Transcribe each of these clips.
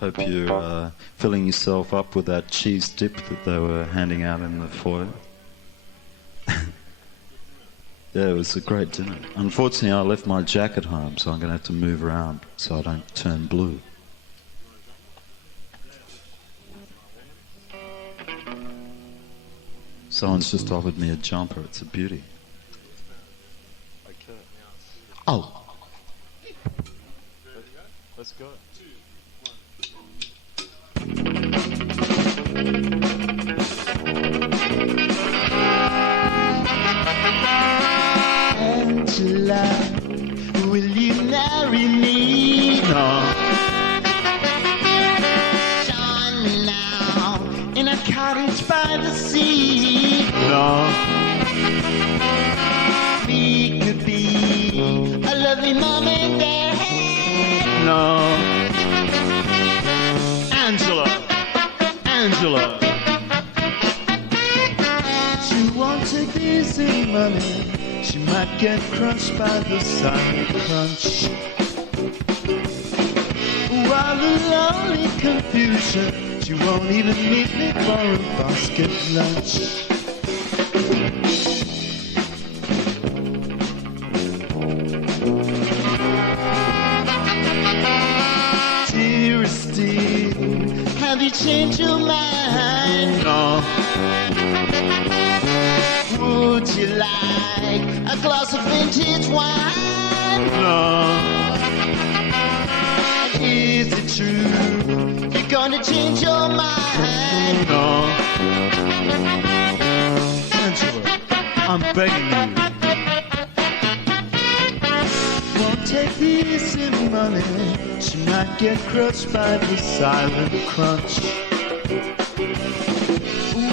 Hope you're filling yourself up with that cheese dip that they were handing out in the foyer. Yeah, it was a great dinner. Unfortunately, I left my jacket home, so I'm going to have to move around so I don't turn blue. Someone's just offered me a jumper. It's a beauty. Okay. Oh. Let's go. Angela, will you marry me? No. Shine now in a cottage by the sea. No. We could be a lovely mom and dad. No. Angela. She won't take easy money. She might get crushed by the silent crunch. While the lonely confusion, she won't even meet me for a basket lunch. Dearest dear, have you changed your mind? No. Would you like a glass of vintage wine? No. Is it true you're gonna change your mind? No. Angela, I'm begging you. Won't take easy money. She might get crushed by the silent crunch.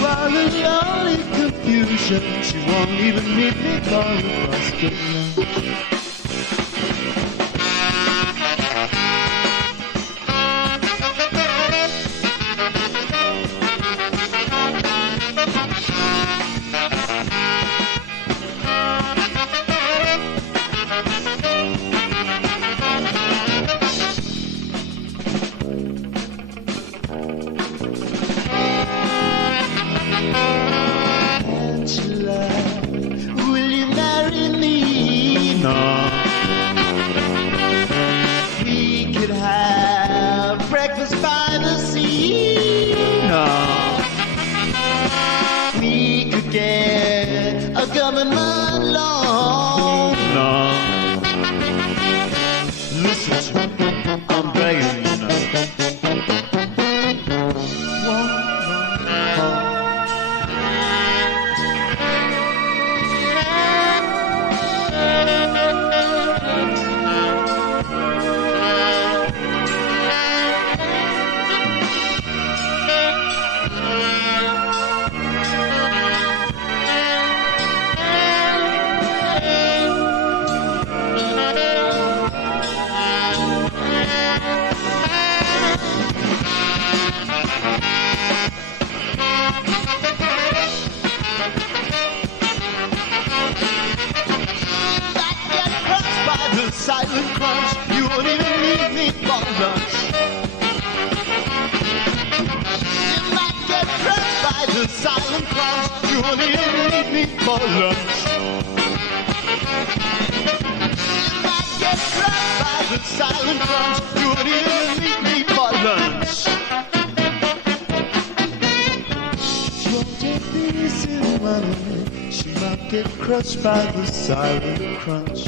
While the lonely confusion, she won't even meet me for a basket lunch. Crushed by the silent crunch.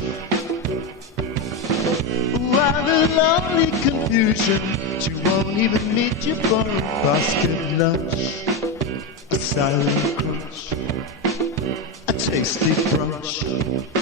While the lonely confusion, she won't even meet you for a basket lunch. A silent crunch, a tasty brunch.